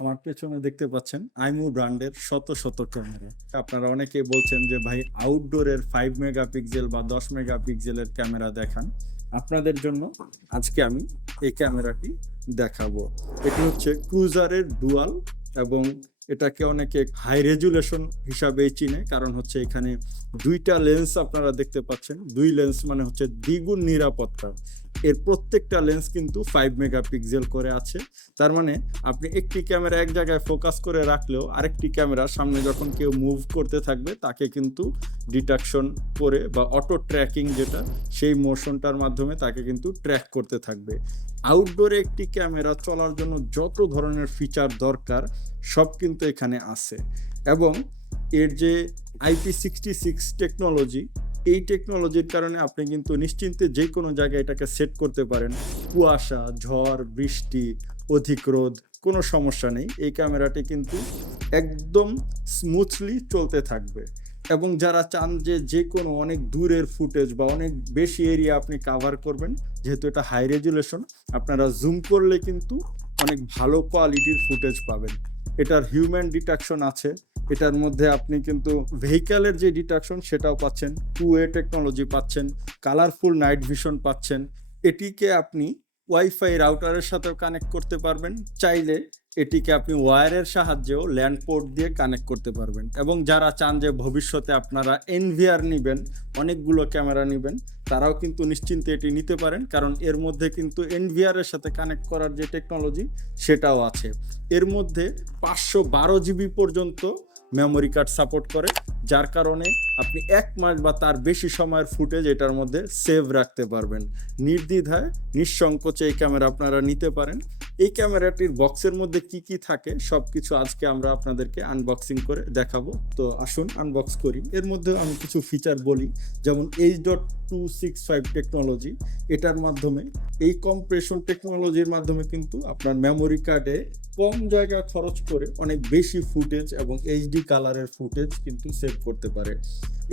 আমার পেছনে দেখতে পাচ্ছেন আইমু ব্র্যান্ডের শত শত ক্যামেরা। আপনারা অনেকেই বলছেন যে, ভাই আউটডোরের ফাইভ মেগাপিক্সেল বা দশ মেগাপিক্সেলের ক্যামেরা দেখান। আপনাদের জন্য আজকে আমি এই ক্যামেরাটি দেখাবো। এটি হচ্ছে ক্রুজারের ডুয়াল এবং এটাকে অনেকে হাই রেজুলেশন হিসাবেই চিনে, কারণ হচ্ছে এখানে দুইটা লেন্স আপনারা দেখতে পাচ্ছেন। দুই লেন্স মানে হচ্ছে দ্বিগুণ নিরাপত্তা। এর প্রত্যেকটা লেন্স কিন্তু ফাইভ মেগাপিক্সেল করে আছে। তার মানে আপনি একটি ক্যামেরা এক জায়গায় ফোকাস করে রাখলেও আরেকটি ক্যামেরা সামনে যখন কেউ মুভ করতে থাকবে, তাকে কিন্তু ডিটাকশন করে বা অটো ট্র্যাকিং যেটা, সেই মোশনটার মাধ্যমে তাকে কিন্তু ট্র্যাক করতে থাকবে। আউটডোরে একটি ক্যামেরা চলার জন্য যত ধরনের ফিচার দরকার, সব কিন্তু এখানে আছে। এবং এর যে আইপি সিক্সটি সিক্স টেকনোলজি এই টেকনোলজির কারণে আপনি কিন্তু নিশ্চিন্তে যে কোনো জায়গায় এটাকে সেট করতে পারেন। কুয়াশা, ঝড়, বৃষ্টি, অধিক রোদ, কোনো সমস্যা নেই। এই ক্যামেরাটি কিন্তু একদম স্মুথলি চলতে থাকবে। এবং যারা চান যে যে কোনো অনেক দূরের ফুটেজ বা অনেক বেশি এরিয়া আপনি কাভার করবেন, যেহেতু এটা হাই রেজুলেশন আপনারা জুম করলে কিন্তু অনেক ভালো কোয়ালিটির ফুটেজ পাবেন। এটার হিউম্যান ডিটাকশন আছে। এটার মধ্যে আপনি কিন্তু ভেহিক্যালের যে ডিটাকশন সেটাও পাচ্ছেন টু এ টেকনোলজি পাচ্ছেন কালারফুল নাইট ভিশন পাচ্ছেন। এটিকে আপনি ওয়াইফাই রাউটারের সাথেও কানেক্ট করতে পারবেন। চাইলে এটিকে আপনি ওয়্যারের সাহায্যেও ল্যান্ড পোর্ট দিয়ে কানেক্ট করতে পারবেন। এবং যারা চান যে ভবিষ্যতে আপনারা এনভিআর নেবেন, অনেকগুলো ক্যামেরা নেবেন, তারাও কিন্তু নিশ্চিন্তে এটি নিতে পারেন। কারণ এর মধ্যে কিন্তু এনভিআরের সাথে কানেক্ট করার যে টেকনোলজি সেটাও আছে। এর মধ্যে পাঁচশো বারো জিবি পর্যন্ত মেমোরি কার্ড সাপোর্ট করে, যার কারণে আপনি এক মাস বা তার বেশি সময়ের ফুটেজ এটার মধ্যে সেভ রাখতে পারবেন। নির্দ্বিধায়, নিঃসংকোচে এই ক্যামেরা আপনারা নিতে পারেন। এই ক্যামেরাটির বক্সের মধ্যে কি কি থাকে সব কিছু আজকে আমরা আপনাদেরকে আনবক্সিং করে দেখাবো। তো আসুন আনবক্স করি। এর মধ্যে আমি কিছু ফিচার বলি। যেমন H dot two six five technology এটার মাধ্যমে, এই কম্প্রেশন টেকনোলজির মাধ্যমে কিন্তু আপনার মেমোরি কার্ডে কম জায়গা খরচ করে অনেক বেশি ফুটেজ এবং এইচডি কালারের ফুটেজ কিন্তু সেভ করতে পারে।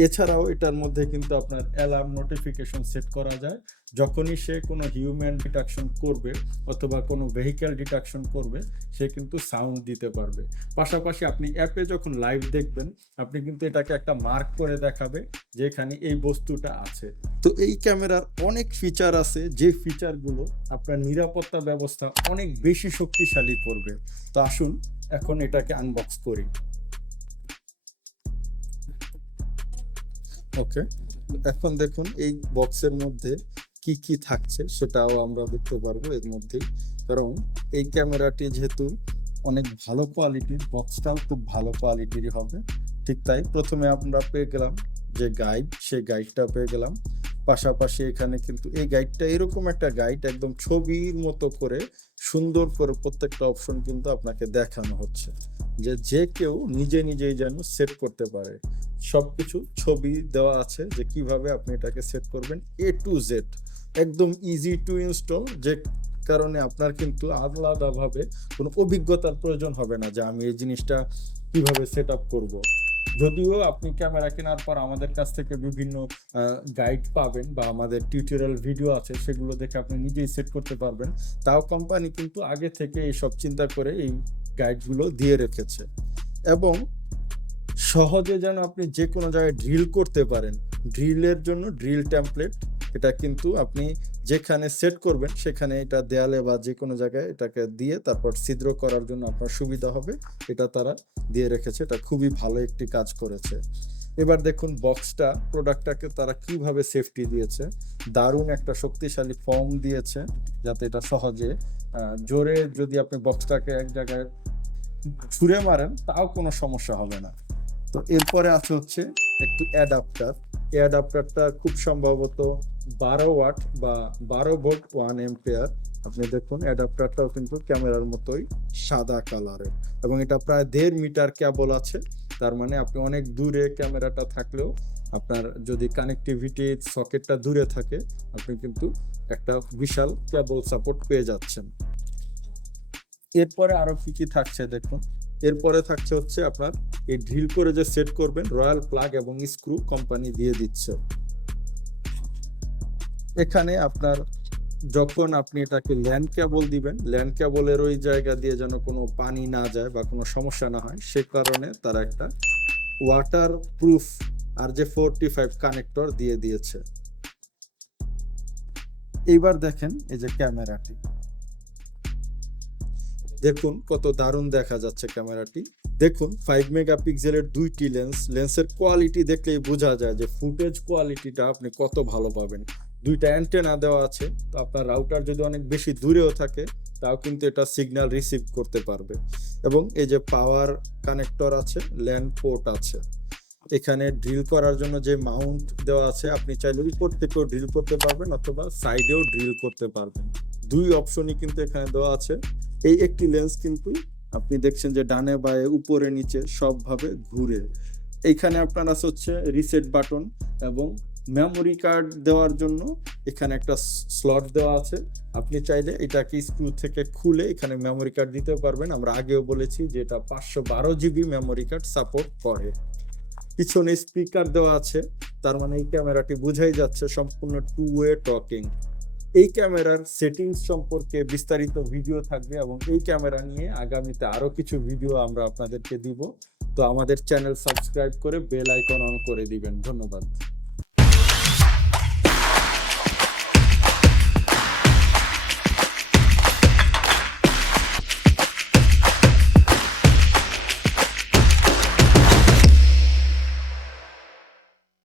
এছাড়াও এটার মধ্যে কিন্তু আপনার অ্যালার্ম নোটিফিকেশন সেট করা যায়। যখনই সে কোনো হিউম্যান ডিটাকশন করবে অথবা কোনো ভেহিক্যাল ডিটাকশন করবে, সে কিন্তু সাউন্ড দিতে পারবে। পাশাপাশি আপনি অ্যাপে যখন লাইভ দেখবেন, আপনি কিন্তু এটাকে একটা মার্ক করে দেখাবে যে এখানে এই বস্তুটা আছে। তো এই ক্যামেরার অনেক ফিচার আছে, যে ফিচারগুলো আপনার নিরাপত্তা ব্যবস্থা অনেক বেশি শক্তিশালী করবে। তো আসুন, এখন এটাকে আনবক্স করি। ওকে এখন দেখুন, এই বক্সের মধ্যে কি কি থাকছে সেটাও আমরা দেখতে পারব এর মধ্যেই। কারণ এই ক্যামেরাটি যেহেতু অনেক ভালো কোয়ালিটির বক্সটাও খুব ভালো কোয়ালিটিরই হবে। ঠিক তাই প্রথমে আমরা পেয়ে গেলাম যে গাইড সেই গাইডটা পেয়ে গেলাম। পাশাপাশি এখানে কিন্তু এই গাইডটা এরকম একটা গাইড একদম ছবির মতো করে সুন্দর করে প্রত্যেকটা অপশন কিন্তু আপনাকে দেখানো হচ্ছে। যে যে কেউ নিজে নিজেই যেন সেট করতে পারে। সবকিছু ছবি দেওয়া আছে যে, কীভাবে আপনি এটাকে সেট করবেন এ টু জেড একদম ইজি টু ইনস্টল যে কারণে আপনার কিন্তু আলাদাভাবে কোনো অভিজ্ঞতার প্রয়োজন হবে না যে, আমি এই জিনিসটা কীভাবে সেট আপ করব। যদিও আপনি ক্যামেরা কেনার পর আমাদের কাছ থেকে বিভিন্ন গাইড পাবেন বা আমাদের টিউটোরিয়াল ভিডিও আছে, সেগুলো দেখে আপনি নিজেই সেট করতে পারবেন। তাও কোম্পানি কিন্তু আগে থেকে এইসব চিন্তা করে এই গাইডগুলো দিয়ে রেখেছে। এবং সহজে যেন আপনি যে কোনো জায়গায় ড্রিল করতে পারেন। ড্রিলের জন্য ড্রিল টেমপ্লেট এটা কিন্তু আপনি যেখানে সেট করবেন, সেখানে এটা দেয়ালে বা যে কোনো জায়গায় এটাকে দিয়ে তারপর ছিদ্র করার জন্য আপনার সুবিধা হবে। এটা তারা দিয়ে রেখেছে। এটা খুবই ভালো একটি কাজ করেছে। এবার দেখুন বক্সটা প্রোডাক্টটাকে তারা কীভাবে সেফটি দিয়েছে। দারুণ একটা শক্তিশালী ফর্ম দিয়েছে, যাতে এটা সহজে জোরে যদি আপনি বক্সটাকে এক জায়গায় ছুঁড়ে মারেন, তাও কোনো সমস্যা হবে না। তো এরপরে আছে হচ্ছে একটু অ্যাডাপ্টার এই অ্যাডাপ্টারটা খুব সম্ভবত বারো ওয়াট বা বারো ভোল্ট ওয়ান এম্পেয়ার আপনি দেখুন অ্যাডাপ্টারটাও কিন্তু ক্যামেরার মতোই সাদা কালারের। এবং এটা প্রায় দেড় মিটার কেবল আছে। তার মানে আপনি অনেক দূরে ক্যামেরাটা থাকলেও আপনার যদি কানেক্টিভিটি সকেটটা দূরে থাকে, আপনি কিন্তু একটা বিশাল কেবল সাপোর্ট পেয়ে যাচ্ছেন। এরপরে আরও কি কি থাকছে দেখুন। এরপরে থাকছে হচ্ছে আপনার এই ড্রিল করে যে সেট করবেন রয়্যাল প্লাগ এবং স্ক্রু কোম্পানি দিয়ে দিচ্ছে। এখানে আপনার যখন আপনি এটাকে ল্যান্ড কেবল দিবেন ল্যান্ড কেবলের ওই জায়গা দিয়ে যেন কোনো পানি না যায় বা কোনো সমস্যা না হয়, সে কারণে তারা একটা ওয়াটার প্রুফ আর যে ফোরটি ফাইভ কানেক্টর দিয়ে দিয়েছে। এইবার দেখেন এই যে ক্যামেরাটি। দেখুন কত দারুণ দেখা যাচ্ছে ক্যামেরাটি। দেখুন ফাইভ মেগাপিক্সেলের দুইটি লেন্স লেন্সের কোয়ালিটি দেখলেই বোঝা যায় যে ফুটেজ কোয়ালিটিটা আপনি কত ভালো পাবেন। দুইটা অ্যান্টেনা দেওয়া আছে, তো আপনার রাউটার যদি অনেক বেশি দূরেও থাকে, তাও কিন্তু এটা সিগন্যাল রিসিভ করতে পারবে। এবং এই যে পাওয়ার কানেক্টর আছে ল্যান্ড পোর্ট আছে। এখানে ড্রিল করার জন্য যে মাউন্ট দেওয়া আছে, আপনি চাইলে উপর থেকেও ড্রিল করতে পারবেন অথবা সাইডেও ড্রিল করতে পারবেন। দুই অপশনই কিন্তু এখানে দেওয়া আছে। এই একটি লেন্স কিন্তু আপনি দেখছেন যে ডানে বায়ে উপরে নিচে সবভাবে ঘুরে। এইখানে আপনার আছে হচ্ছে রিসেট বাটন এবং মেমোরি কার্ড দেওয়ার জন্য এখানে একটা স্লট দেওয়া আছে। আপনি চাইলে এটাকে স্ক্রু থেকে খুলে এখানে মেমোরি কার্ড দিতে পারবেন। আমরা আগেও বলেছি যে এটা পাঁচশো বারো জিবি মেমোরি কার্ড সাপোর্ট করে। পিছনে স্পিকার দেওয়া আছে, তার মানে এই ক্যামেরাটি বুঝাই যাচ্ছে সম্পূর্ণ টু ওয়ে টকিং এই ক্যামেরার সেটিংস সম্পর্কে বিস্তারিত ভিডিও থাকবে এবং এই ক্যামেরা নিয়ে আগামীতে আরও কিছু ভিডিও আমরা আপনাদেরকে দিব। তো আমাদের চ্যানেল সাবস্ক্রাইব করে বেল আইকন অন করে দিবেন। ধন্যবাদ।